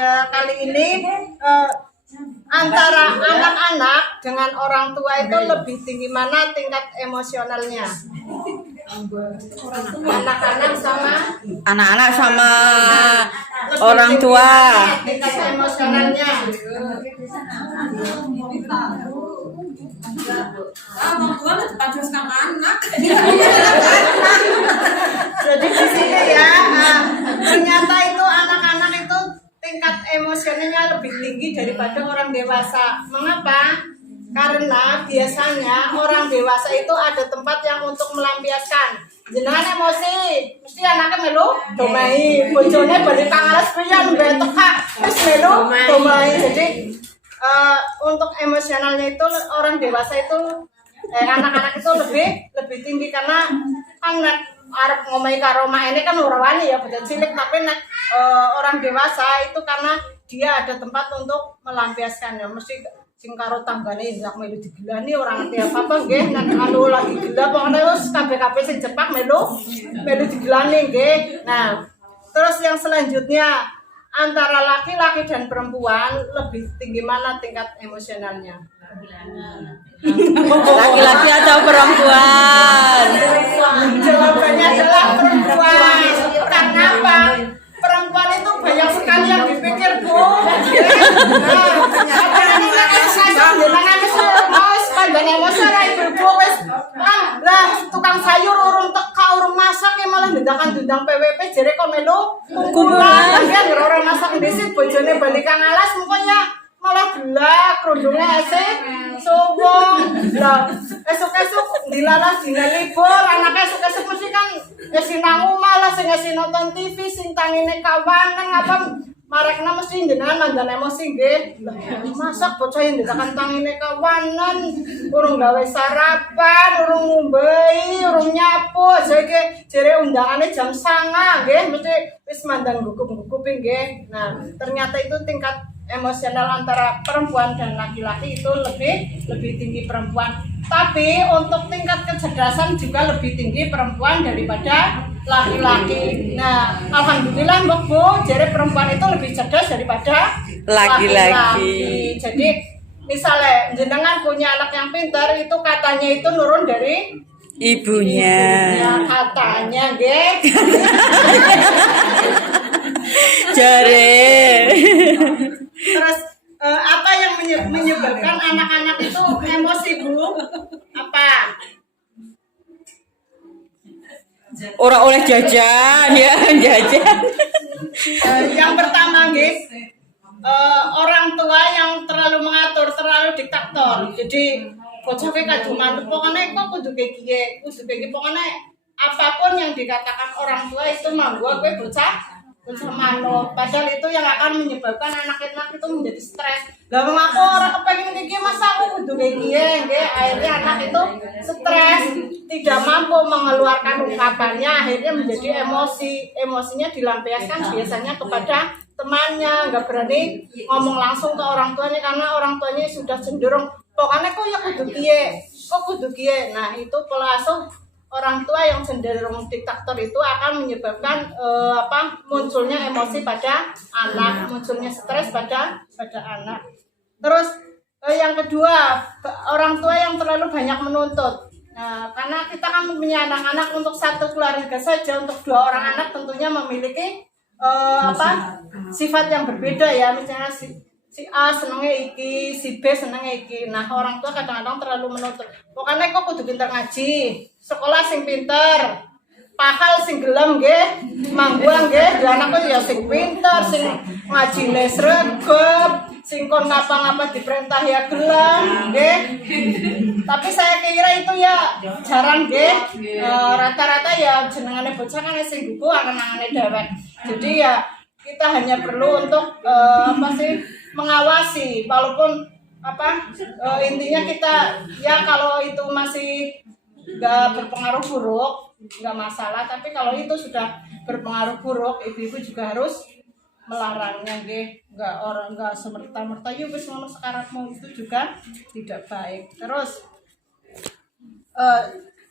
pada kali ini antara anak-anak dengan orang tua itu lebih tinggi mana tingkat emosionalnya? Anak-anak sama orang tua. Tingkat emosionalnya. Jadi di sini ya, ternyata itu anak-anak itu tingkat emosionalnya lebih tinggi daripada orang dewasa. Mengapa? Karena biasanya orang dewasa itu ada tempat yang untuk melampiaskan. Jenengan emosi, mesti anaknya melu domai, bojone balik kangalas pian mbek teka, wis melu domai. Jadi untuk emosionalnya itu orang dewasa itu anak-anak itu lebih tinggi karena kan arep ngomai karo mak ini kan ora wani ya bocah cilik, tapi orang dewasa itu karena dia ada tempat untuk melampiaskan ya, mesti sing karo tanggane ndak melu digilani ora ngerti apa-apa nggih, nek anu lagi gila pokoknya wis kabeh-kabeh sing Jepang melu digilani nggih. Nah, terus yang selanjutnya antara laki-laki dan perempuan lebih tinggi mana tingkat emosionalnya? Laki-laki atau perempuan? Jawabannya adalah perempuan. Karena apa? Perempuan itu banyak sekali yang dipikir, Bu. Lah tukang sayur urung teka urung masak ya malah dendang PWP jere kok melu kumpulan kan orang masak dhisik bojone balik kang alas mukanya malah gelak kerudungnya esek sobong lah esuk-esuk dilalas dina libur anaknya esuk-esuk mesti kan sinang omah lah sing nonton TV sing tangine kawanan apa marekna mesti jenengan mandan emosi nggih. Masak bocah yang ditekan tangine kawanan, urung gawe sarapan, urung ngombe, urung nyapu, jere undangane jam 09.00 nggih, mesti wis mandan gugup-gugupi nggih. Nah, ternyata itu tingkat emosional antara perempuan dan laki-laki itu lebih tinggi perempuan. Tapi untuk tingkat kecerdasan juga lebih tinggi perempuan daripada laki-laki. Nah, alhamdulillah Mbak Bu, jadi perempuan itu lebih cerdas daripada laki-laki. Jadi misalnya jenengan punya anak yang pintar itu katanya itu nurun dari ibunya. Katanya, nggih. Jare. Terus apa yang menyebabkan anak-anak itu emosi, Bu? Apa? Orang oleh jajan ya, jajan. Yang pertama, nggih, orang tua yang terlalu mengatur, terlalu diktator. Jadi bocah kowe kadu mandep pokoknya kok kudu kayak gini, pokoknya apapun yang dikatakan orang tua itu manggo kowe bocah manut. Padahal itu yang akan menyebabkan anak-anak itu menjadi stres. Lah wong aku ora kepengin iki masa aku kudu kayak gini, nggih. Akhirnya anak itu stres, tidak mampu mengeluarkan ungkapannya, akhirnya menjadi emosi. Emosinya dilampiaskan biasanya kepada temannya, nggak berani ngomong langsung ke orang tuanya karena orang tuanya sudah cenderung pokoknya kok ya kudu kiye. Nah, itu pola asuh orang tua yang cenderung diktator itu akan menyebabkan munculnya emosi pada anak, munculnya stres pada anak. Terus yang kedua, orang tua yang terlalu banyak menuntut. Nah, karena kita kan punya anak-anak untuk satu keluarga saja, untuk 2 orang anak tentunya memiliki sifat yang berbeda ya. Misalnya si A senengnya iki, si B senengnya iki. Nah, orang tua kadang-kadang terlalu menuntut. Pokoknya kok kudu pinter ngaji, sekolah sing pinter, pahal sing gelem nggih, mangguang nggih, anakku ya sing pinter, sing ngajine sregep, sing kon ngapa-ngapa diperintah ya gelem nggih. Tapi saya kira itu ya jarang nggih. Rata-rata ya jenengane bocah kan sing gugu anane dhewek. Jadi ya kita hanya perlu untuk mengawasi, walaupun intinya kita ya kalau itu masih nggak berpengaruh buruk nggak masalah, tapi kalau itu sudah berpengaruh buruk ibu-ibu juga harus melarangnya nggih. Nggak semerta-merta yuk wis ngono sekarangmu, itu juga tidak baik. Terus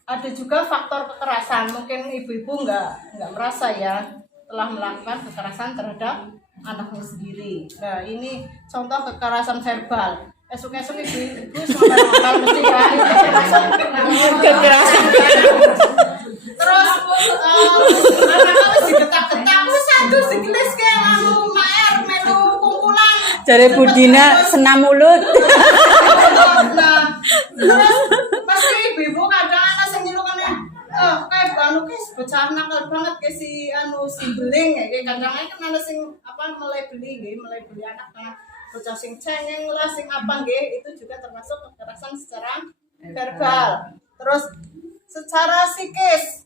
ada juga faktor kekerasan, mungkin ibu-ibu nggak merasa ya telah melakukan kekerasan terhadap anaknya sendiri. Nah ini contoh kekerasan verbal. Esok-esok ibu ngomel-ngomel mesti ya itu termasuk Kekerasan. terus anaknya wis digetak-getak wis satu segelis kayak anu maer melu kumpulan. Jare Budina senam mulut. Nah, terus pasti ibu-ibu kadang ana sing nyelukane kayak anu guys bocah nakal banget ke si anu si beling ya kayak kadang kan ana sing apa mulai beli anak kan bocah sing cengeng lah sing apa nggih itu juga termasuk kekerasan secara verbal. Terus secara psikis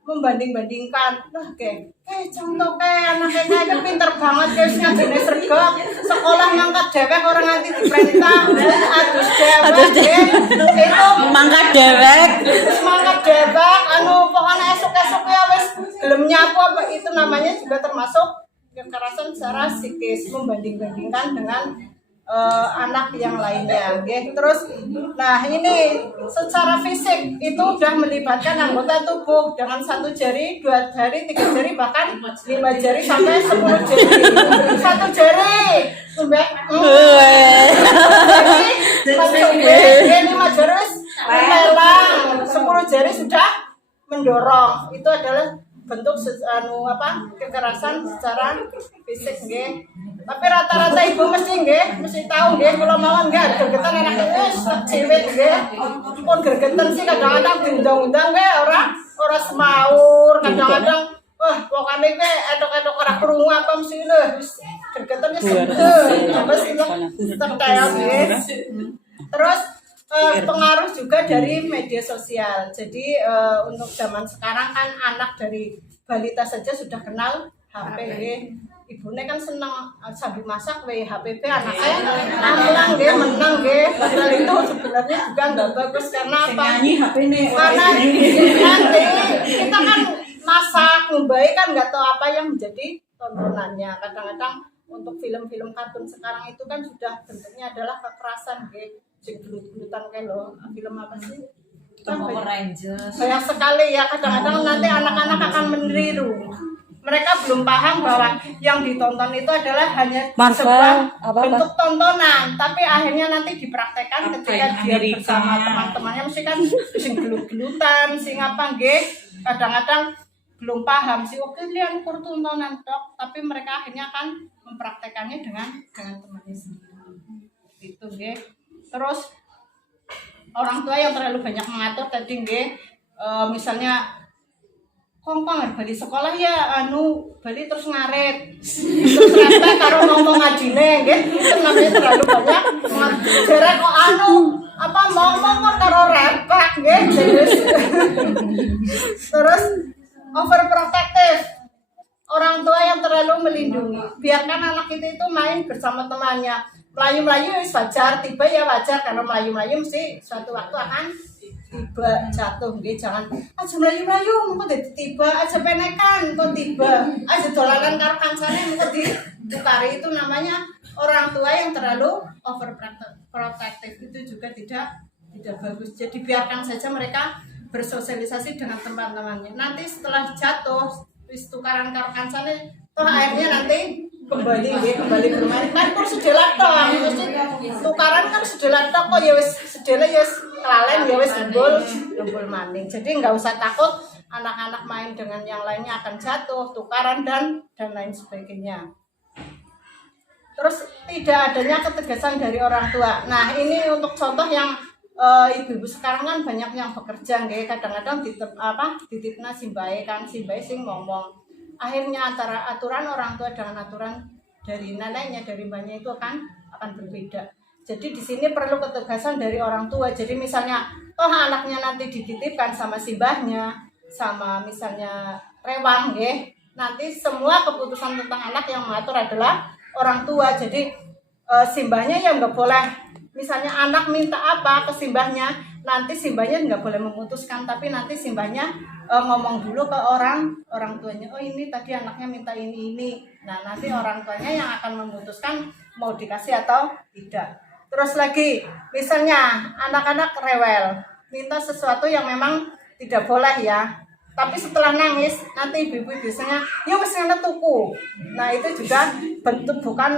membanding-bandingkan contoh anaknya kayak pinter banget guys ngajine sregep sekolah ngangkat dewek orang nganti diperintah adus dewek itu Mangkat dewek. semangat dewek anu pokoknya esok-esok ya wis gelem nyapu apa itu namanya juga termasuk kekerasan secara psikis membanding-bandingkan dengan anak yang lainnya, okay? Terus, nah ini secara fisik itu udah melibatkan anggota tubuh dengan 1 jari, 2 jari, 3 jari, bahkan 5 jari sampai 10 jari. 1 jari, sumpah, jadi 5 jari melelang, 10 jari sudah mendorong. Itu adalah bentuk kekerasan secara fisik, nggih. Tapi rata-rata ibu mesti tahu nggih kula mawon nggih gregetan anak itu ciwit nggih. Pun gregetan sih kadang-kadang diundang-undang nggih ora semaur, kadang-kadang pokoknya nggih etok-etok ora krungu apa mesti lho wis gregetan wis wis tertaya nggih. Terus pengaruh juga dari media sosial. Jadi untuk zaman sekarang kan anak dari balita saja sudah kenal HP nggih. Ibune kan seneng sambil masak HPP anaknya nanglang nggih menang nggih. Padahal itu sebenarnya juga nggak bagus karena apa? Karena nanti kita kan masak ngumbai kan nggak tahu apa yang menjadi tontonannya. Kadang-kadang untuk film-film kartun sekarang itu kan sudah bentuknya adalah kekerasan nggih. Sing gelut-gelutan kayak lo film apa sih? Power Rangers. Banyak sekali ya kadang-kadang nanti anak-anak akan meniru. Mereka belum paham bahwa yang ditonton itu adalah hanya sebuah bentuk tontonan, tapi akhirnya nanti dipraktekkan ketika dia bersama teman-temannya mesti kan sing gelut-gelutan, sing apa nggih. Kadang-kadang belum paham sih oke lihat tontonan tok, tapi mereka akhirnya akan mempraktekannya dengan temannya sendiri. Itu nggih. Terus orang tua yang terlalu banyak mengatur tadi nggih, misalnya kongkong bali sekolah ya bali terus ngaret terus repek karo ngomong ngajine nggih itu namanya terlalu banyak jere kok ngomong karo repek nggih terus overprotective orang tua yang terlalu melindungi biarkan anak itu main bersama temannya melayu-melayu wajar tiba ya wajar karena melayu-melayu mesti suatu waktu akan tiba jatuh nggih jangan aja melayu-melayu engko dadi tiba aja penekan engko tiba aja dolanan karo kancane engko ditukari itu namanya orang tua yang terlalu overprotective itu juga tidak bagus. Jadi biarkan saja mereka bersosialisasi dengan teman-temannya. Nanti setelah jatuh wis tukaran karo kancane toh akhirnya nanti kembali bermain kan kur sedelat toh mesti tukaran kan sedelat toh kok ya wis sedele ya wis kelalen ya wis gembul maning. Jadi nggak usah takut anak-anak main dengan yang lainnya akan jatuh, tukaran dan lain sebagainya. Terus tidak adanya ketegasan dari orang tua. Nah, ini untuk contoh yang ibu-ibu sekarang kan banyak yang bekerja nggih, kadang-kadang dititipna simbahe kan simbahe sing ngomong. Akhirnya antara aturan orang tua dengan aturan dari neneknya, dari mbaknya itu akan berbeda. Jadi di sini perlu ketegasan dari orang tua. Jadi misalnya, anaknya nanti dititipkan sama simbahnya, sama misalnya rewang, nggih. Nanti semua keputusan tentang anak yang mengatur adalah orang tua. Jadi simbahnya ya nggak boleh. Misalnya anak minta apa ke simbahnya, nanti simbahnya nggak boleh memutuskan, tapi nanti simbahnya ngomong dulu ke orang tuanya. Oh ini tadi anaknya minta ini. Nah nanti orang tuanya yang akan memutuskan mau dikasih atau tidak. Terus lagi, misalnya anak-anak rewel, minta sesuatu yang memang tidak boleh ya. Tapi setelah nangis nanti ibu-ibu biasanya ya wis ngene tuku. Nah itu juga bentuk bukan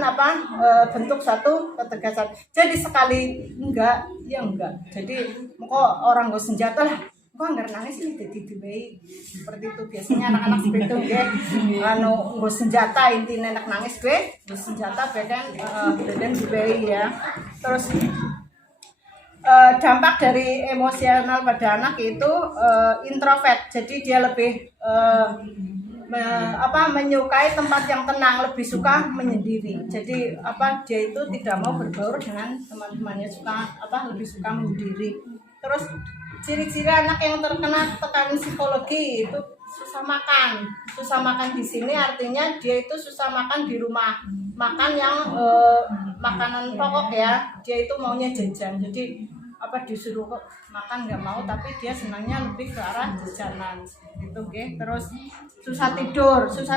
bentuk satu ketegasan. Jadi sekali enggak ya enggak. Jadi kok orang nggo senjata lah. Kok enggak nangis ini jadi diwehi. Seperti itu biasanya anak-anak seperti itu nggih. Nggo senjata intine nek nangis gue, nggo senjata bahkan dan diwehi ya. Terus dampak dari emosional pada anak itu introvert, jadi dia lebih menyukai tempat yang tenang, lebih suka menyendiri. Jadi dia itu tidak mau berbaur dengan teman-temannya, lebih suka menyendiri. Terus ciri-ciri anak yang terkena tekanan psikologi itu susah makan. Susah makan di sini artinya dia itu susah makan di rumah, makan yang makanan pokok ya, dia itu maunya jajan. Jadi disuruh makan nggak mau, tapi dia senangnya lebih ke arah jajanan gitu, okay? Terus susah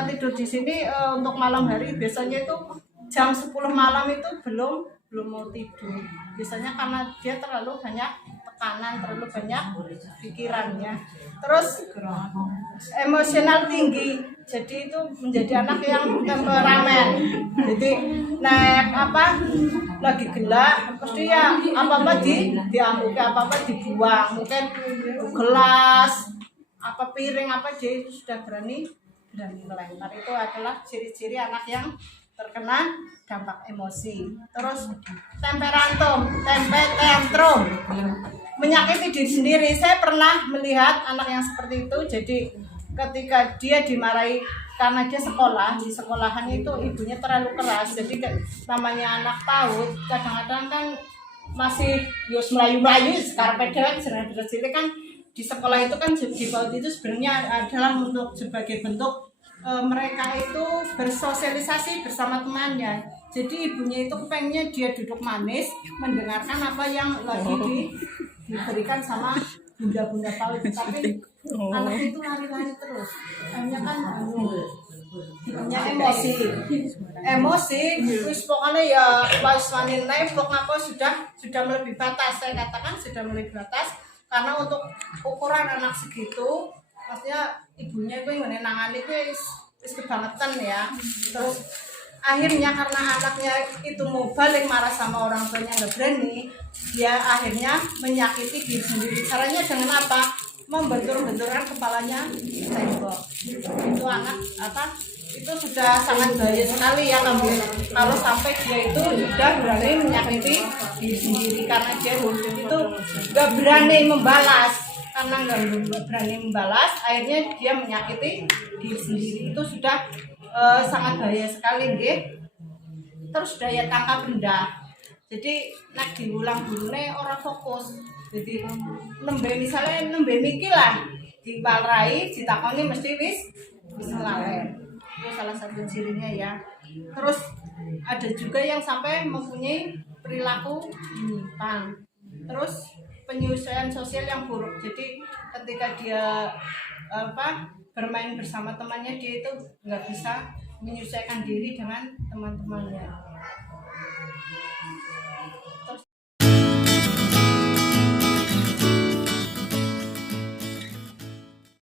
tidur di sini untuk malam hari biasanya itu jam 10 malam itu belum mau tidur, biasanya karena dia terlalu banyak tekanan, terlalu banyak pikirannya. Terus emosional tinggi, jadi itu menjadi anak yang temperamen. Jadi lagi gelak pasti ya diamuk, dibuang, mungkin gelas piring dia itu sudah berani melempar. Itu adalah ciri-ciri anak yang terkena dampak emosi. Terus tantrum, menyakiti diri sendiri. Saya pernah melihat anak yang seperti itu. Jadi ketika dia dimarahi karena dia sekolah, di sekolahannya itu ibunya terlalu keras. Jadi namanya anak PAUD kadang-kadang kan masih melayu-melayu, sekarang dewek cilik kan di sekolah itu kan di PAUD itu sebenarnya adalah sebagai bentuk mereka itu bersosialisasi bersama temannya. Jadi ibunya itu pengennya dia duduk manis mendengarkan apa yang lagi diberikan sama bunda-bunda PAUD, tapi anak itu lari-lari terus. Hanya kan punya emosi terus pokoknya ya pas wanita pokoknya sudah melebihi batas. Saya katakan sudah melebihi batas karena untuk ukuran anak segitu maksudnya ibunya itu yang menangani itu kebangetan ya. Terus akhirnya karena anaknya itu mau balik marah sama orang tuanya nggak berani, dia akhirnya menyakiti diri sendiri. Caranya dengan apa? Membentur-benturkan kepalanya tembok. Itu anak itu sudah sangat bahaya sekali ya kalau sampai dia itu sudah berani menyakiti diri sendiri, karena dia itu nggak berani membalas. Karena nggak berani membalas, akhirnya dia menyakiti diri sendiri. Itu sudah sangat bahaya sekali, nggih. Terus daya tangkap rendah. Jadi nek diulang dulune ora fokus. Jadi nembe mikir lah, diwarai, ditakoni mesti wis ngaleh. Itu salah satu cirinya ya. Terus ada juga yang sampai mempunyai perilaku menyimpang. Terus penyelesaian sosial yang buruk. Jadi ketika dia bermain bersama temannya, dia itu nggak bisa menyesuaikan diri dengan teman-temannya. Terus